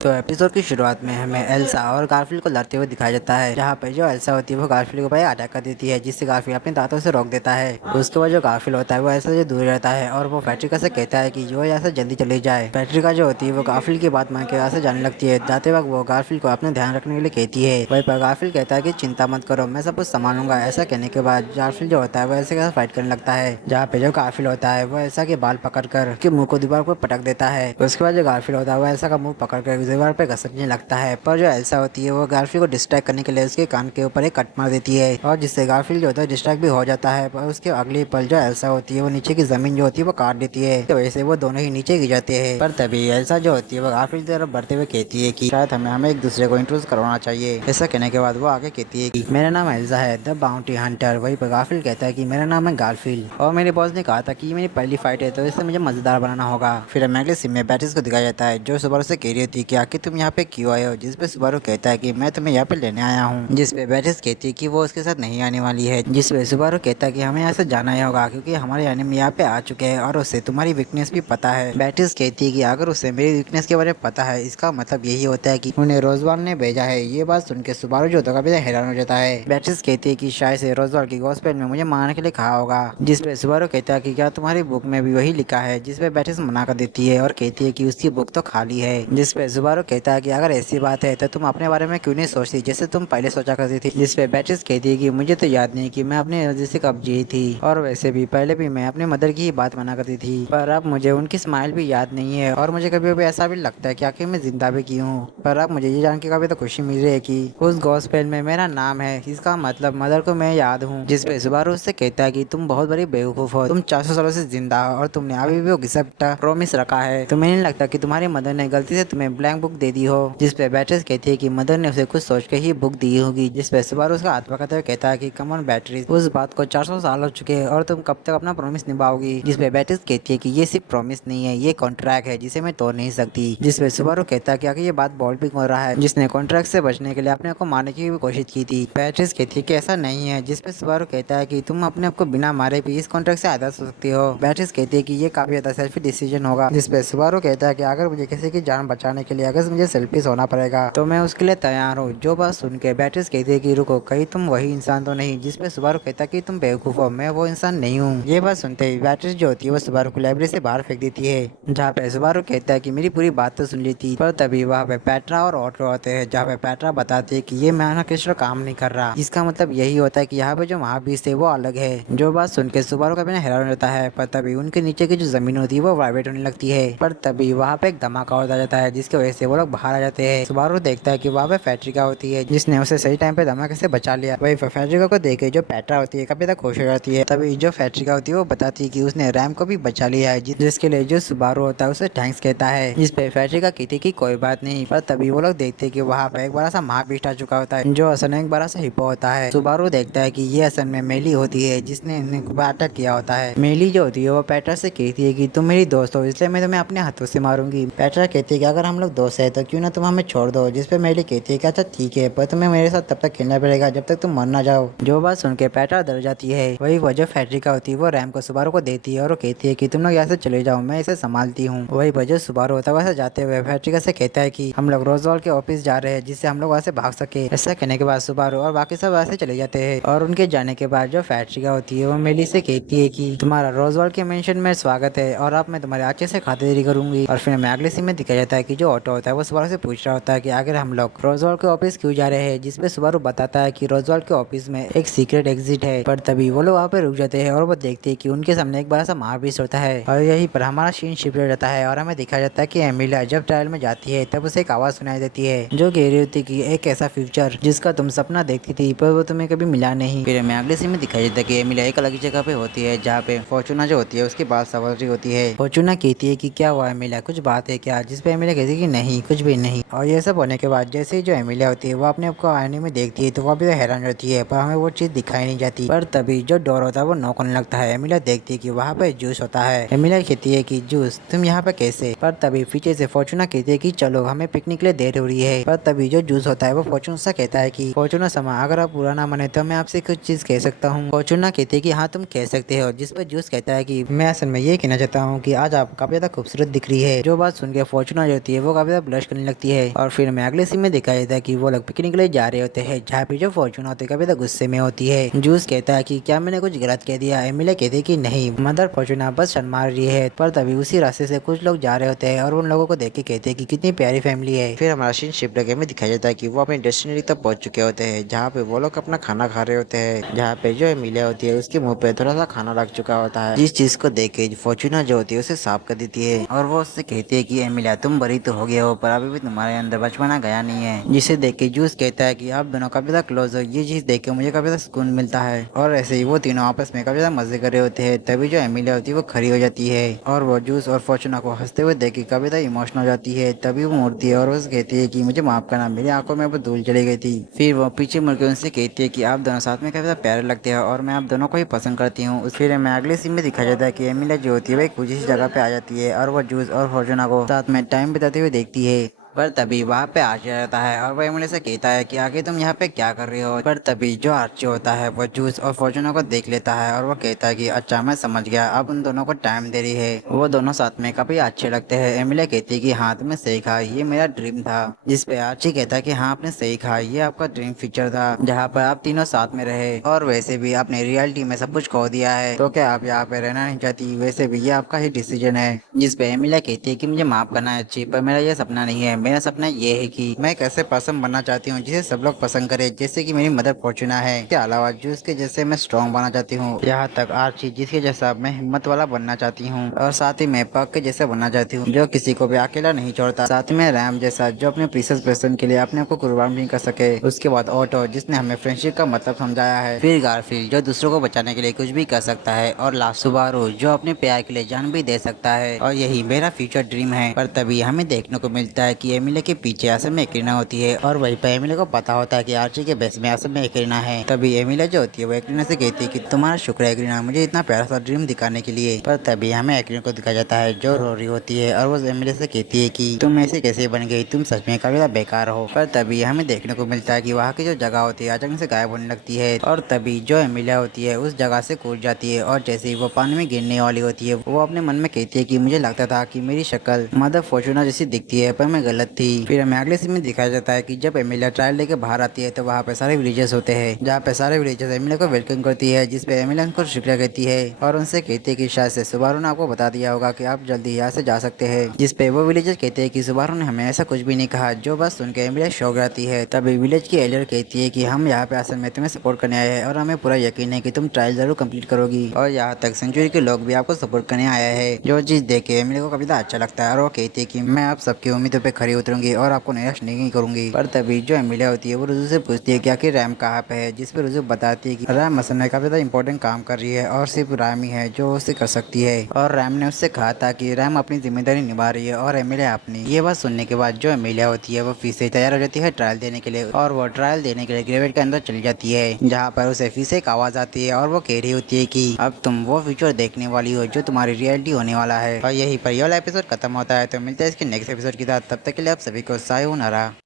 तो एपिसोड की शुरुआत में हमें एल्सा और गारफील्ड को लड़ते हुए दिखाया जाता है, जहाँ पे जो एल्सा होती है वो गारफील्ड को अटैक कर देती है, जिससे गारफील्ड अपने दांतों से रोक देता है। उसके बाद जो गारफील्ड होता है वो एल्सा से दूर रहता है और वो पैट्रिका से कहता है कि जो यहाँ से जल्दी चली जाए। पैट्रिका जो होती है वो गारफील्ड की बात मान के यहाँ से जाने लगती है। जाते वक्त वो गारफील्ड को अपने ध्यान रखने के लिए कहती है। वहीं पर गारफील्ड कहता है कि चिंता मत करो, मैं सब कुछ संभालूंगा। ऐसा कहने के बाद गारफील्ड जो होता है वो एल्सा के साथ फाइट करने लगता है, जहाँ पे जो गारफील्ड होता है वो एल्सा के बाल पकड़कर उसके मुंह को दीवार पर पटक देता है। उसके बाद जो गारफील्ड होता है वो एल्सा का मुंह पकड़कर दीवार पे घसटने लगता है, पर जो एल्सा होती है वो गारफील्ड को डिस्ट्रैक्ट करने के लिए उसके कान के ऊपर एक कट मार देती है, और जिससे गारफील्ड जो होता है डिस्ट्रैक्ट भी हो जाता है। पर उसके अगले पल जो एल्सा होती है वो नीचे की जमीन जो होती है वो काट देती है, तो वैसे वो दोनों ही नीचे गिर जाते हैं। पर तभी एल्सा जो होती है वो गारफील्ड की तरफ बढ़ते हुए कहती है कि शायद हमें एक दूसरे को इंट्रोड्यूस करवाना चाहिए। ऐसा कहने के बाद वो आगे कहती है कि मेरा नाम एल्सा है, द बाउंटी हंटर। वही पर गारफील्ड कहता है कि मेरा नाम है गारफील्ड और मेरे बॉस ने कहा था कि मेरी पहली फाइट है तो इससे मुझे मजेदार बनाना होगा। फिर हमें अगले सीन में बैटिस को दिखाया जाता है, जो सुबारू से कह रही थी कि आखिर तुम यहाँ पे क्यों आए हो, जिस पे सुबारू कहता है कि मैं तुम्हें यहाँ पे लेने आया हूँ। जिस पे बैटिस कहती है कि वो उसके साथ नहीं आने वाली है, जिस पे सुबारू कहता है कि हमें यहाँ से जाना ही होगा क्योंकि हमारे एनिमी यहाँ पे आ चुके हैं और उसे तुम्हारी वीकनेस भी पता है। बैटिस कहती है कि अगर उसे मेरी वीकनेस के बारे में पता है इसका मतलब यही होता है कि उन्हें रोजवाल ने भेजा है। ये बात सुन के सुबारू जो होता है हैरान हो जाता है। बैटिस कहती है कि शायद से रोजवाल की गॉस्पेल में मुझे मारने के लिए कहा होगा, जिस पे सुबारू कहता है कि क्या तुम्हारी बुक में भी वही लिखा है, जिस पे बैटिस मना कर देती है और कहती है कि उसकी बुक तो खाली है। जिस पे सुबारू कहता है कि अगर ऐसी बात है तो तुम अपने बारे में क्यों नहीं सोचती जैसे तुम पहले सोचा करती थी। जिस पे बैटिस कहती है कि मुझे तो याद नहीं कि मैं अपने एनर्जी से कब जी थी, और वैसे भी पहले भी मैं अपने मदर की ही बात माना करती थी, पर अब मुझे उनकी स्माइल भी याद नहीं है और मुझे कभी कभी ऐसा भी लगता है कि आखिर मैं जिंदा भी क्यों हूँ। पर अब मुझे ये जान के काफी तो खुशी मिल रही है कि उस गॉस्पेल में मेरा नाम है, इसका मतलब मदर को मैं याद हूँ। जिस पे सुबारू उससे कहता है कि तुम बहुत बड़ी बेवकूफ हो, तुम 400 सालों से जिंदा हो और तुमने अभी भी वो घिसकता प्रॉमिस रखा है। तुम्हें नहीं लगता कि तुम्हारी मदर ने गलती से तुम्हें ब्लैंक बुक दे दी हो। जिस पे बैटरीज कहती है कि मदर ने उसे कुछ सोच के ही बुक दी होगी। जिस पे सुबारू उसका हाथ पकड़ते हुए कहता है कि कम ऑन बैटरीज, उस बात को 400 साल हो चुके हैं और तुम कब तक अपना प्रॉमिस निभाओगी। जिस पे बैटरीज कहती है कि ये सिर्फ प्रॉमिस नहीं है, ये कॉन्ट्रैक्ट है जिसे मैं तोड़ नहीं सकती। जिस पे सुबारू कहता है कि आखिर ये बात बोल भी कौन रहा है जिसने कॉन्ट्रैक्ट से बचने के लिए अपने को मारने की भी कोशिश की थी। बैटरीज कहती है कि ऐसा नहीं है। जिस पे सुबारू कहता है कि तुम अपने आप को बिना मारे भी इस कॉन्ट्रैक्ट से आजाद हो सकती हो। बैटरीज कहती है कि ये काफी ज्यादा सेल्फी डिसीजन होगा। जिस पे सुबारू कहता है कि अगर मुझे किसी की जान बचाने के लिए अगर मुझे सेल्फिश होना पड़ेगा तो मैं उसके लिए तैयार हूँ। जो बात सुन के बैटरीज कहती है कि रुको, कहीं तुम वही इंसान तो नहीं। जिस पे सुबारू कहता है कि तुम बेवकूफ हो, मैं वो इंसान नहीं हूँ। ये बात सुनते ही बैटरीज जो होती है वो सुबारू को लाइब्रेरी से बाहर फेंक देती है, जहाँ पे सुबारू कहता है कि मेरी पूरी बात तो सुन ली थी। पर तभी वहाँ पे पेट्रा और ऑटो होते हैं, जहाँ पे पेट्रा बताती है कि ये मैना कृष्ण काम नहीं कर रहा। इसका मतलब यही होता है कि यहाँ पे जो महाबीज थे वो अलग है। जो बात सुन के सुबारू का हैरान रहता है, पर तभी उनके नीचे की जो जमीन होती है वो वाइब्रेट होने लगती है। पर तभी वहाँ पे एक धमाका हो जाता है, जिसकी वजह से वो लोग बाहर आ जाते हैं। सुबारू देखता है कि वहाँ पे फैट्रिका होती है, जिसने उसे सही टाइम पे धमाके से बचा लिया। वही फैट्रिका को देख के जो पेट्रा होती है काफी खुश हो जाती है। तभी जो फैट्रिका होती है वो बताती है कि उसने रैम को भी बचा लिया है, जिसके लिए जो सुबारू होता है उसे थैंक्स कहता है। जिस पे फैट्रिका कहती है कि कोई बात नहीं। पर तभी वो लोग देखते हैं कि वहाँ पे एक बड़ा सा महाबीस्ट आ चुका होता है, जो असल में एक बड़ा सा हिप्पो होता है। सुबारू देखता है कि ये असल में मेली होती है, जिसने इन्हें अटैक किया होता है। मेली जो होती है वो पेट्रा से कहती है कि तुम मेरी दोस्त हो, इसलिए मैं तुम्हें अपने हाथों से मारूंगी। पेट्रा कहती है कि अगर हम लोग दोस्त है तो क्यों ना तुम हमें छोड़ दो। जिस पे मेली कहती है कि अच्छा ठीक है, पर तुम्हें मेरे साथ तब तक खेलना पड़ेगा जब तक तुम मर ना जाओ। जो बात सुन के पेट्रा डर जाती है। वही वजह फैट्रिका होती है वो रैम को सुबारू को देती है और वो कहती है कि तुम लोग यहाँ से चले जाओ, मैं इसे संभालती हूँ। वही वजह सुबारू होता है वैसे जाते हुए फैट्रिका से कहता है कि हम लोग रोजवाल के ऑफिस जा रहे हैं, जिससे हम लोग वहाँ से भाग सके। ऐसा कहने के बाद सुबारू और बाकी सब वहाँ से चले जाते हैं, और उनके जाने के बाद जो फैट्रिका होती है वो मेली से कहती है कि तुम्हारा रोजवाल के मेंशन में स्वागत है और अब मैं तुम्हारे अच्छे से खातिरदारी करूंगी। और फिर मैं अगले सीन में दिखाया जाता है कि जो ऑटो होता है वो सुबारू से पूछ रहा होता है कि आखिर हम लोग रोजवाल के ऑफिस क्यों जा रहे हैं। जिसपे सुबारू बताता है कि रोजवाल के ऑफिस में एक सीक्रेट एग्जिट है। पर तभी वो लोग वहाँ पे रुक जाते हैं और वो देखते हैं कि उनके सामने एक बड़ा सा महाबीस्ट होता है, और यही पर हमारा सीन शिफ्ट हो जाता है और हमें दिखाया जाता है कि एमिलिया जब ट्रायल में जाती है तब उसे एक आवाज सुनाई देती है, जो कह रही होती कि एक ऐसा फ्यूचर जिसका तुम सपना देखती थी पर वो तुम्हें कभी मिला नहीं। फिर हमें अगले सीन में दिखाया जाता है कि एमिलिया एक अलग जगह पे होती है, जहाँ पे फॉर्चूना जो होती है उसकी बात सवाल रही होती है। फॉर्चूना कहती है कि क्या हुआ एमिलिया, कुछ बात है क्या। जिसपे एमिलिया कहती है कि नहीं, कुछ भी नहीं। और ये सब होने के बाद जैसे ही जो एमिलिया होती है वो अपने आप को आईने में देखती है तो वो भी हैरान रहती है, पर हमें वो चीज दिखाई नहीं जाती। पर तभी जो डोर होता है वो नॉक होने लगता है। एमिलिया देखती है कि वहाँ पे जूस होता है। एमिलिया कहती है कि जूस तुम यहाँ पे कैसे। पर तभी पीछे से फॉर्चूना कहती है कि चलो हमें पिकनिक के लिए देर हो रही है। पर तभी जो जूस होता है वो फॉर्चूना से कहता है कि फॉर्चूना समा, अगर आप बुरा ना माने तो मैं आपसे कुछ चीज कह सकता हूँ। फॉर्चूना कहती है कि हाँ तुम कह सकते हो। जिस पर जूस कहता है कि मैं असल में ये कहना चाहता हूँ कि आज आप काफी ज्यादा खूबसूरत दिख रही है। जो बात सुन के फॉर्चूना जो होती है वो काफी काफी ज्यादा ब्लश करने लगती है। और फिर हमें अगले सीन में दिखाया जाता है कि वो लोग पिकनिक के लिए जा रहे होते हैं, जहाँ पे जो फॉर्चून होती है काफी ज्यादा गुस्से में होती है। जूस कहता है कि क्या मैंने कुछ गलत कह दिया। एमिलिया कहती है कि नहीं, मदर फॉर्चूना बस शर्मा रही है। पर तभी उसी रास्ते से कुछ लोग जा रहे होते हैं और उन लोगों को देख के कहते हैं कि कितनी प्यारी फैमिली है। फिर हमारा सीन शिपलगे में दिखाया जाता है कि वो अपनी डेस्टिनेशन तक पहुंच चुके होते हैं, जहाँ पे वो लोग अपना खाना खा रहे होते हैं, जहाँ पे जो एमिलिया होती है उसके मुंह पे थोड़ा सा खाना लग चुका होता है, जिस चीज को देख के फॉर्चूना जो होती है उसे साफ कर देती है। और वो उससे कहती है कि एमिलिया तुम बड़ी तो हो गए हो, पर अभी भी तुम्हारे अंदर बचपना गया नहीं है। जिसे देख के जूस कहता है कि आप दोनों काफी ज्यादा क्लोज हो। ये चीज देख के मुझे काफी ज्यादा सुकून मिलता है। और ऐसे ही वो तीनों आपस में काफी ज्यादा मजे कर रहे होते हैं, तभी जो एमिलिया होती है वो खड़ी हो जाती है और वो जूस और फॉर्चूना को हंसते हुए देख के काफी ज्यादा इमोशनल हो जाती है। तभी वो मुड़ती है और वो कहती है कि मुझे माफ करना, मेरी आंखों में वो धूल चली गई थी। फिर वो पीछे मुड़कर उनसे कहती है कि आप दोनों साथ में काफी ज्यादा प्यारे लगते हैं और मैं आप दोनों को ही पसंद करती हूँ। फिर मैं अगले सीन में दिखाया जाता है कि एमिलिया जो होती है वो एक ऊंची सी जगह पे आ जाती है और वो जूस और फॉर्चूना को साथ में टाइम बिताते हुए देखती है। पर तभी वहाँ पे आर्ची रहता है और वो एमिली से कहता है कि आगे तुम यहाँ पे क्या कर रही हो। पर तभी जो आर्ची होता है वो जूस और फॉर्चूना को देख लेता है और वो कहता है कि अच्छा मैं समझ गया, अब उन दोनों को टाइम दे रही है। वो दोनों साथ में काफी अच्छे लगते हैं। एमिली कहती है कि हाँ तुमने सही कहा, ये मेरा ड्रीम था। जिस पे आर्ची कहता है कि हाँ आपने सही कहा, ये आपका ड्रीम फ्यूचर था जहाँ पर आप तीनों साथ में रहे। और वैसे भी आपने रियलिटी में सब कुछ खो दिया है, तो क्या आप यहाँ पे रहना नहीं चाहती? वैसे भी ये आपका ही डिसीजन है। जिस पे एमिली कहती है कि मुझे माफ करना है अच्छी, पर मेरा ये सपना नहीं है। मेरा सपना ये है कि मैं एक ऐसे पर्सन बनना चाहती हूँ जिसे सब लोग पसंद करे, जैसे कि मेरी मदर फॉर्चूना है। इसके अलावा जूस के जैसे मैं स्ट्रॉन्ग बनना चाहती हूँ, यहाँ तक आर्ची जिसके जैसा मैं हिम्मत वाला बनना चाहती हूँ। और साथ ही मैं पग के जैसे बनना चाहती हूँ जो किसी को भी अकेला नहीं छोड़ता। साथ में रैम जैसा जो अपने प्रीशियस पर्सन के लिए अपने को कुर्बान भी कर सके। उसके बाद ऑटो जिसने हमें फ्रेंडशिप का मतलब समझाया है। फिर गारफील्ड जो दूसरों को बचाने के लिए कुछ भी कर सकता है। और लास्ट सुबारू जो अपने प्यार के लिए जान भी दे सकता है। और यही मेरा फ्यूचर ड्रीम है। पर तभी हमें देखने को मिलता है कि एमिली के पीछे असल में एकरीना होती है और वहीं पर एमिली को पता होता है कि आर्ची के बेस में असल में एकरीना है। तभी एमिली जो होती है वो एकरीना से कहती है कि तुम्हारा शुक्र है एकरीना, मुझे इतना प्यारा सा ड्रीम दिखाने के लिए। पर तभी हमें एकरीना को दिखाया जाता है जो रो रही होती है और वो एमिली से कहती है कि तुम ऐसे कैसे बन गई, तुम सच में काफी बेकार हो। पर तभी हमें देखने को मिलता है कि वहाँ की जो जगह होती है अचानक से गायब होने लगती है और तभी जो एमिलिया होती है उस जगह से कूद जाती है। और जैसे ही वो पानी में गिरने वाली होती है वो अपने मन में कहती है कि मुझे लगता था कि मेरी शक्ल मदर फॉर्चूना जैसी दिखती है, पर मैं गलत थी। फिर हमें अगले सीन में दिखाया जाता है कि जब एमिलिया ट्रायल लेके बाहर आती है तो वहाँ पे सारे विलेजर्स होते हैं, जहाँ पे सारे विलेजर्स एमिलिया को वेलकम करती है। जिसपे एमिलिया उनको शुक्रिया कहती है और उनसे कहती है कि शायद से सुबारू ने आपको बता दिया होगा कि आप जल्दी यहाँ से जा सकते हैं। जिसपे वो विलेजर्स कहते हैं कि सुबारू ने हमें ऐसा कुछ भी नहीं कहा, जो बस सुन के एमिलिया शौक जाती है। तभी विलेज की एल्डर कहती है कि हम यहाँ पे असल में तुम्हें सपोर्ट करने आए हैं और हमें पूरा यकीन है कि तुम ट्रायल जरूर कंप्लीट करोगी। और यहाँ तक सेंचुरी के लोग भी आपको सपोर्ट करने आया है। जो चीज देख के एमिलिया को काफी अच्छा लगता है और वो कहती है कि मैं आप सबकी उम्मीदों पे खरी उतरूंगी और आपको निराश नहीं करूंगी। पर तभी जो एमिलिया होती है वो रुजू से पूछती है कि आखिर रैम कहाँ पे है। जिस पे रुजू बताती है कि रैम असल में काफी ज्यादा इंपॉर्टेंट काम कर रही है और सिर्फ रैम ही है जो उसे कर सकती है। और रैम ने उससे कहा था कि रैम अपनी जिम्मेदारी निभा रही है और एमिलिया अपनी। ये बात सुनने के बाद जो एमिलिया होती है वो फिर से तैयार हो जाती है ट्रायल देने के लिए और वो ट्रायल देने के लिए ग्रेवेट के अंदर चली जाती है, जहाँ पर उसे फिर से एक आवाज आती है और वो कह रही होती है कि अब तुम वो फ्यूचर देखने वाली हो जो तुम्हारी रियलिटी होने वाला है। और यही पर ये वाला एपिसोड खत्म होता है। तो मिलते हैं इसके नेक्स्ट एपिसोड के साथ, तब तक के लिए आप सभी को सायोनारा।